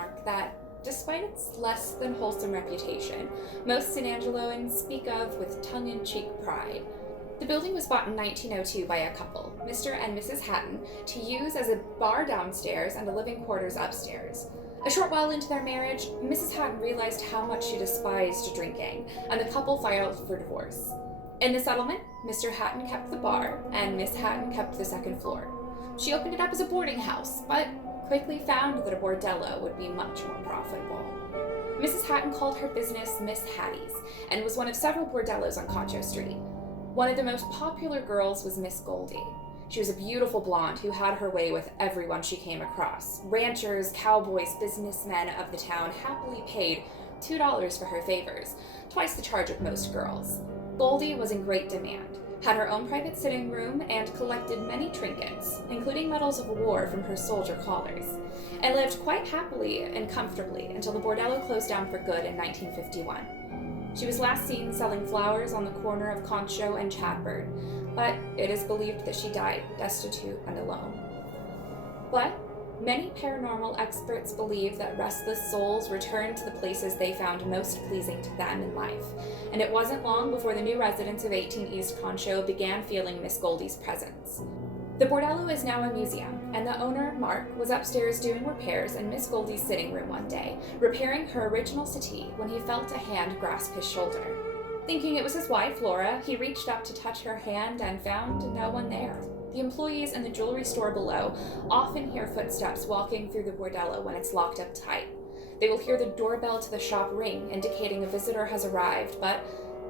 landmark that, despite its less than wholesome reputation, most San Angeloans speak of with tongue-in-cheek pride. The building was bought in 1902 by a couple, Mr. and Mrs. Hattie, to use as a bar downstairs and a living quarters upstairs. A short while into their marriage, Mrs. Hattie realized how much she despised drinking, and the couple filed for divorce. In the settlement, Mr. Hattie kept the bar, and Miss Hattie kept the second floor. She opened it up as a boarding house, but quickly found that a bordello would be much more profitable. Mrs. Hattie called her business Miss Hatties, and was one of several bordellos on Concho Street. One of the most popular girls was Miss Goldie. She was a beautiful blonde who had her way with everyone she came across. Ranchers, cowboys, businessmen of the town happily paid $2 for her favors, twice the charge of most girls. Goldie was in great demand, had her own private sitting room, and collected many trinkets, including medals of war from her soldier callers, and lived quite happily and comfortably until the bordello closed down for good in 1951. She was last seen selling flowers on the corner of Concho and Chadbird, but it is believed that she died destitute and alone. But many paranormal experts believe that restless souls return to the places they found most pleasing to them in life, and it wasn't long before the new residents of 18 East Concho began feeling Miss Goldie's presence. The bordello is now a museum, and the owner, Mark, was upstairs doing repairs in Miss Goldie's sitting room one day, repairing her original settee when he felt a hand grasp his shoulder. Thinking it was his wife, Laura, he reached up to touch her hand and found no one there. The employees in the jewelry store below often hear footsteps walking through the bordello when it's locked up tight. They will hear the doorbell to the shop ring, indicating a visitor has arrived, but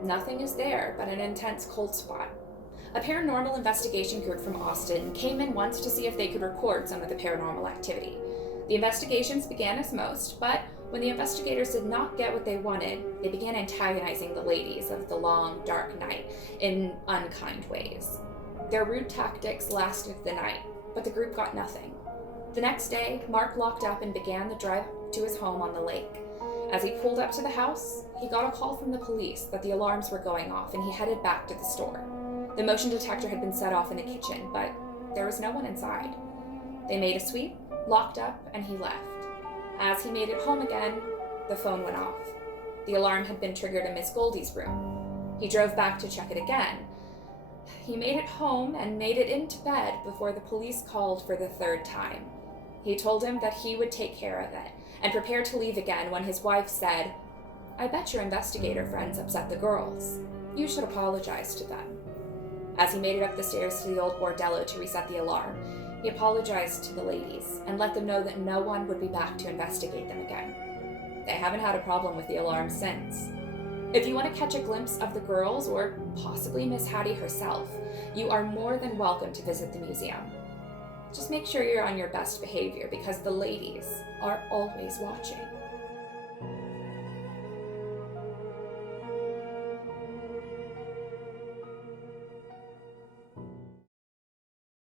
nothing is there but an intense cold spot. A paranormal investigation group from Austin came in once to see if they could record some of the paranormal activity. The investigations began as most, but when the investigators did not get what they wanted, they began antagonizing the ladies of the long, dark night in unkind ways. Their rude tactics lasted the night, but the group got nothing. The next day, Mark locked up and began the drive to his home on the lake. As he pulled up to the house, he got a call from the police that the alarms were going off, and he headed back to the store. The motion detector had been set off in the kitchen, but there was no one inside. They made a sweep, locked up, and he left. As he made it home again, the phone went off. The alarm had been triggered in Miss Goldie's room. He drove back to check it again. He made it home and made it into bed before the police called for the third time. He told him that he would take care of it, and prepared to leave again when his wife said, "I bet your investigator friends upset the girls. You should apologize to them." As he made it up the stairs to the old bordello to reset the alarm, he apologized to the ladies and let them know that no one would be back to investigate them again. They haven't had a problem with the alarm since. If you want to catch a glimpse of the girls, or possibly Miss Hattie herself, you are more than welcome to visit the museum. Just make sure you're on your best behavior, because the ladies are always watching.